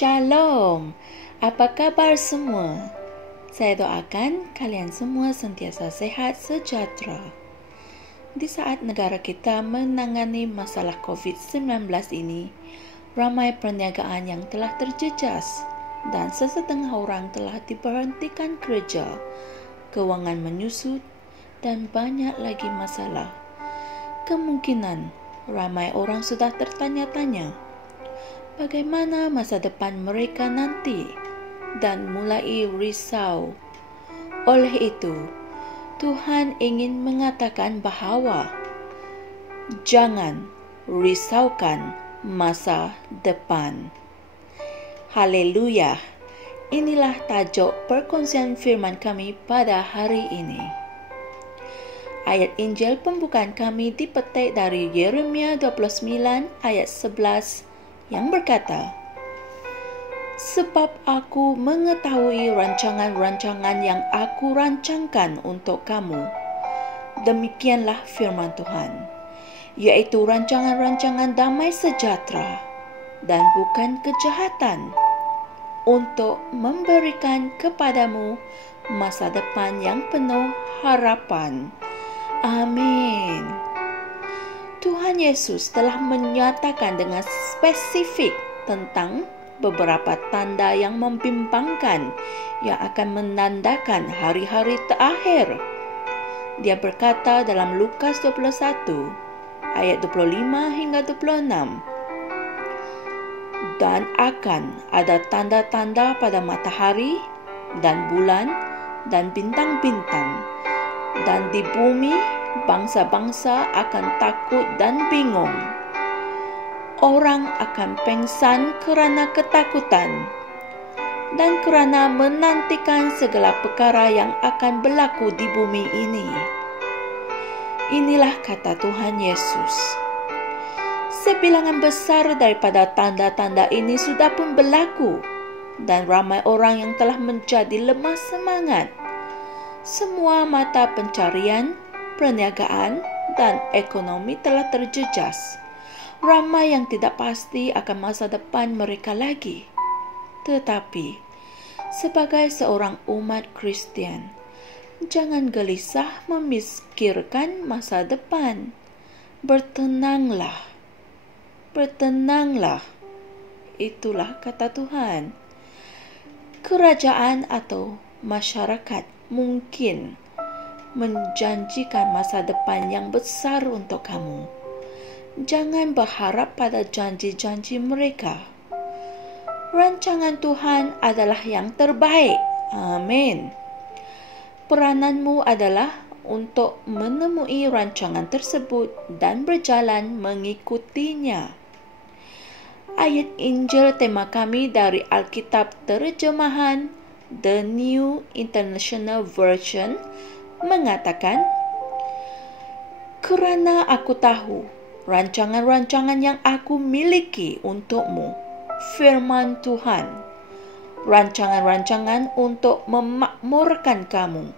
Shalom, apa kabar semua? Saya doakan kalian semua sentiasa sehat sejahtera. Di saat negara kita menangani masalah COVID-19 ini, ramai perniagaan yang telah terjejas dan sesetengah orang telah diberhentikan kerja, kewangan menyusut, dan banyak lagi masalah. Kemungkinan ramai orang sudah tertanya-tanya, bagaimana masa depan mereka nanti, dan mulai risau. Oleh itu, Tuhan ingin mengatakan bahawa jangan risaukan masa depan. Haleluya! Inilah tajuk perkongsian firman kami pada hari ini. Ayat Injil pembukaan kami dipetik dari Yeremia 29 ayat 11 yang berkata, "Sebab aku mengetahui rancangan-rancangan yang aku rancangkan untuk kamu." Demikianlah firman Tuhan, yaitu rancangan-rancangan damai sejahtera dan bukan kejahatan, untuk memberikan kepadamu masa depan yang penuh harapan. Amin. Tuhan Yesus telah menyatakan dengan spesifik tentang beberapa tanda yang membimbangkan yang akan menandakan hari-hari terakhir. Dia berkata dalam Lukas 21 ayat 25 hingga 26, "Dan akan ada tanda-tanda pada matahari dan bulan dan bintang-bintang, dan di bumi bangsa-bangsa akan takut dan bingung. Orang akan pengsan kerana ketakutan dan kerana menantikan segala perkara yang akan berlaku di bumi ini." Inilah kata Tuhan Yesus. Sebilangan besar daripada tanda-tanda ini sudah pun berlaku, dan ramai orang yang telah menjadi lemah semangat. Semua mata pencarian, perniagaan, dan ekonomi telah terjejas. Ramai yang tidak pasti akan masa depan mereka lagi. Tetapi, sebagai seorang umat Kristian, jangan gelisah memikirkan masa depan. Bertenanglah. Bertenanglah. Itulah kata Tuhan. Kerajaan atau masyarakat mungkin menjanjikan masa depan yang besar untuk kamu. Jangan berharap pada janji-janji mereka. Rancangan Tuhan adalah yang terbaik. Amin. Perananmu adalah untuk menemui rancangan tersebut dan berjalan mengikutinya. Ayat Injil tema kami dari Alkitab terjemahan The New International Version mengatakan, "Kerana aku tahu rancangan-rancangan yang aku miliki untukmu, firman Tuhan, rancangan-rancangan untuk memakmurkan kamu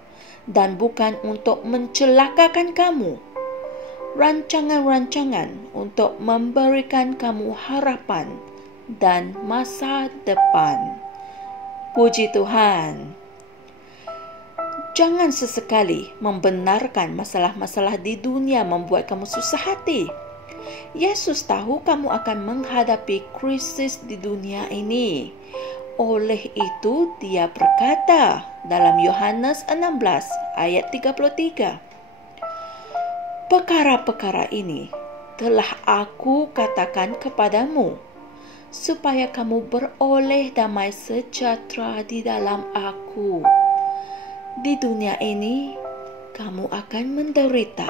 dan bukan untuk mencelakakan kamu, rancangan-rancangan untuk memberikan kamu harapan dan masa depan." Puji Tuhan. Jangan sesekali membenarkan masalah-masalah di dunia membuat kamu susah hati. Yesus tahu kamu akan menghadapi krisis di dunia ini. Oleh itu, dia berkata dalam Yohanes 16 ayat 33, "Perkara-perkara ini telah aku katakan kepadamu, supaya kamu beroleh damai sejahtera di dalam aku. Di dunia ini, kamu akan menderita,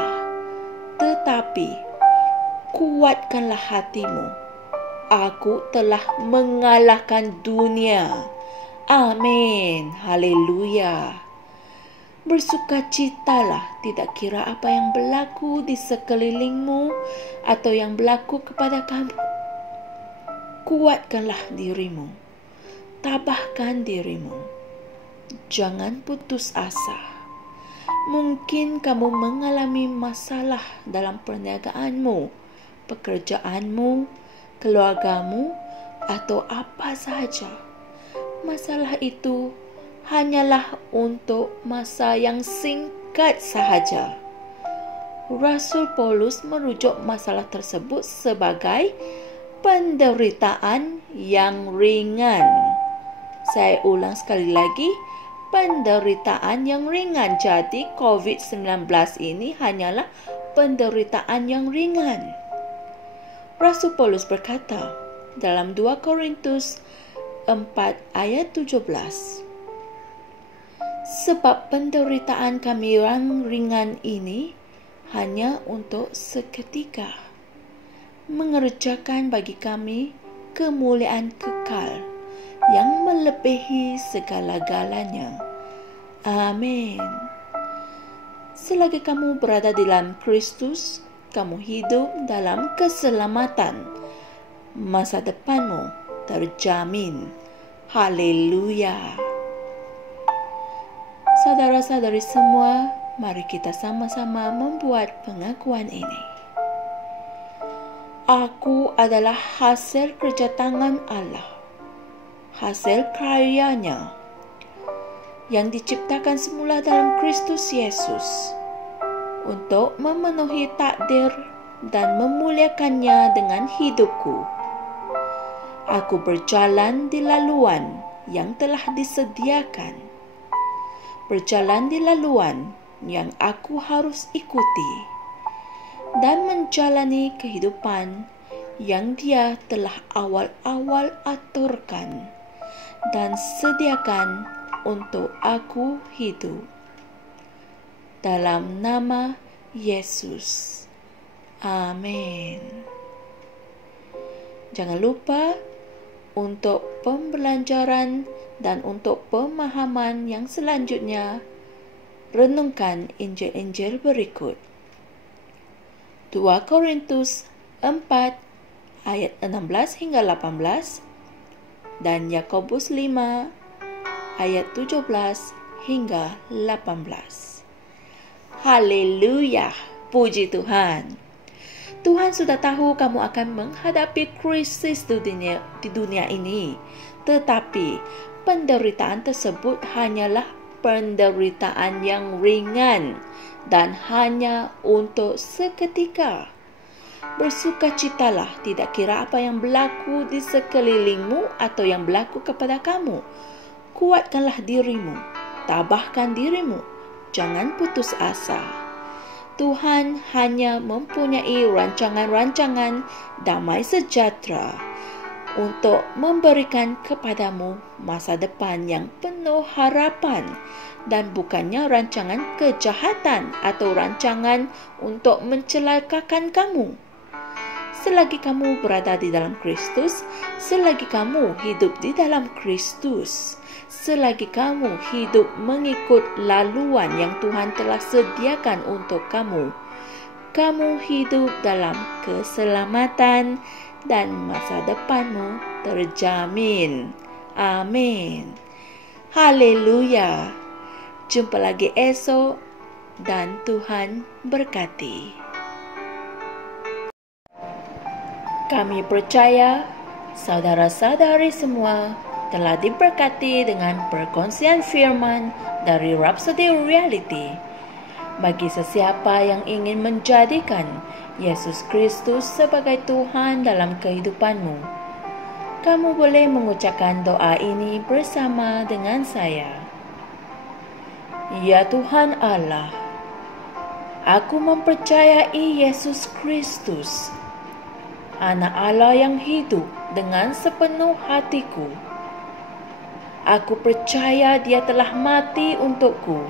tetapi kuatkanlah hatimu. Aku telah mengalahkan dunia." Amin. Haleluya. Bersukacitalah, tidak kira apa yang berlaku di sekelilingmu atau yang berlaku kepada kamu. Kuatkanlah dirimu. Tabahkan dirimu. Jangan putus asa. Mungkin kamu mengalami masalah dalam perniagaanmu, pekerjaanmu, keluargamu, atau apa sahaja. Masalah itu hanyalah untuk masa yang singkat sahaja. Rasul Paulus merujuk masalah tersebut sebagai penderitaan yang ringan. Saya ulang sekali lagi, penderitaan yang ringan. Jadi COVID-19 ini hanyalah penderitaan yang ringan. Rasul Paulus berkata dalam 2 Korintus 4 ayat 17, sebab penderitaan kami yang ringan ini hanya untuk seketika, mengerjakan bagi kami kemuliaan kekal yang melebihi segala-galanya. Amin. Selagi kamu berada di dalam Kristus, kamu hidup dalam keselamatan. Masa depanmu terjamin. Haleluya. Saudara-saudari semua, mari kita sama-sama membuat pengakuan ini. Aku adalah hasil kerja tangan Allah, hasil karyanya yang diciptakan semula dalam Kristus Yesus untuk memenuhi takdir dan memuliakannya dengan hidupku. Aku berjalan di laluan yang telah disediakan, berjalan di laluan yang aku harus ikuti, dan menjalani kehidupan yang Dia telah awal-awal aturkan dan sediakan untuk aku hidup. Dalam nama Yesus. Amin. Jangan lupa untuk pembelajaran dan untuk pemahaman yang selanjutnya, renungkan Injil-Injil berikut. 2 Korintus 4 ayat 16 hingga 18 dan Yakobus 5 ayat 17 hingga 18. Haleluya, puji Tuhan. Tuhan sudah tahu kamu akan menghadapi krisis di dunia ini. Tetapi penderitaan tersebut hanyalah penderitaan yang ringan dan hanya untuk seketika. Bersukacitalah, tidak kira apa yang berlaku di sekelilingmu atau yang berlaku kepada kamu. Kuatkanlah dirimu, tabahkan dirimu, jangan putus asa. Tuhan hanya mempunyai rancangan-rancangan damai sejahtera untuk memberikan kepadamu masa depan yang penuh harapan dan bukannya rancangan kejahatan atau rancangan untuk mencelakakan kamu. Selagi kamu berada di dalam Kristus, selagi kamu hidup di dalam Kristus, selagi kamu hidup mengikut laluan yang Tuhan telah sediakan untuk kamu, kamu hidup dalam keselamatan dan masa depanmu terjamin. Amin. Haleluya. Jumpa lagi esok dan Tuhan berkati. Kami percaya saudara-saudari semua telah diberkati dengan perkongsian firman dari Rhapsody Reality. Bagi sesiapa yang ingin menjadikan Yesus Kristus sebagai Tuhan dalam kehidupanmu, kamu boleh mengucapkan doa ini bersama dengan saya. Ya Tuhan Allah, aku mempercayai Yesus Kristus, Anak Allah yang hidup dengan sepenuh hatiku. Aku percaya Dia telah mati untukku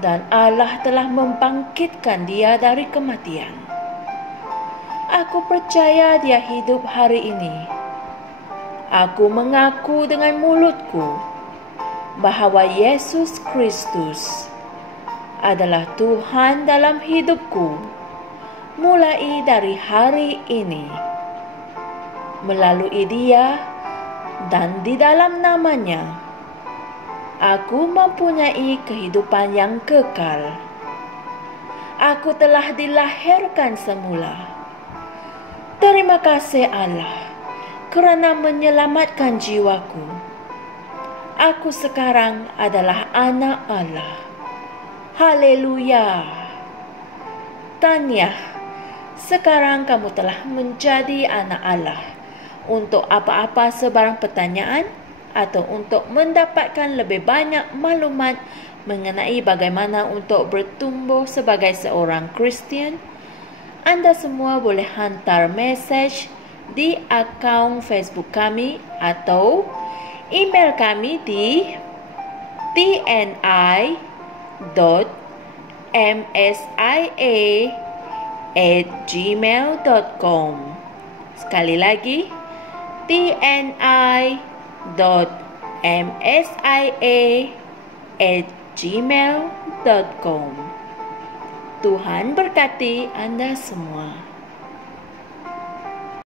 dan Allah telah membangkitkan Dia dari kematian. Aku percaya Dia hidup hari ini. Aku mengaku dengan mulutku bahwa Yesus Kristus adalah Tuhan dalam hidupku mulai dari hari ini. Melalui Dia dan di dalam nama-Nya, aku mempunyai kehidupan yang kekal. Aku telah dilahirkan semula. Terima kasih Allah. kerana menyelamatkan jiwaku. Aku sekarang adalah anak Allah. Haleluya. Tahniah, sekarang kamu telah menjadi anak Allah. Untuk apa-apa sebarang pertanyaan atau untuk mendapatkan lebih banyak maklumat mengenai bagaimana untuk bertumbuh sebagai seorang Kristian, anda semua boleh hantar mesej di akaun Facebook kami atau email kami di tni.msia@gmail.com. Sekali lagi, tni.msia@gmail.com. Tuhan berkati anda semua.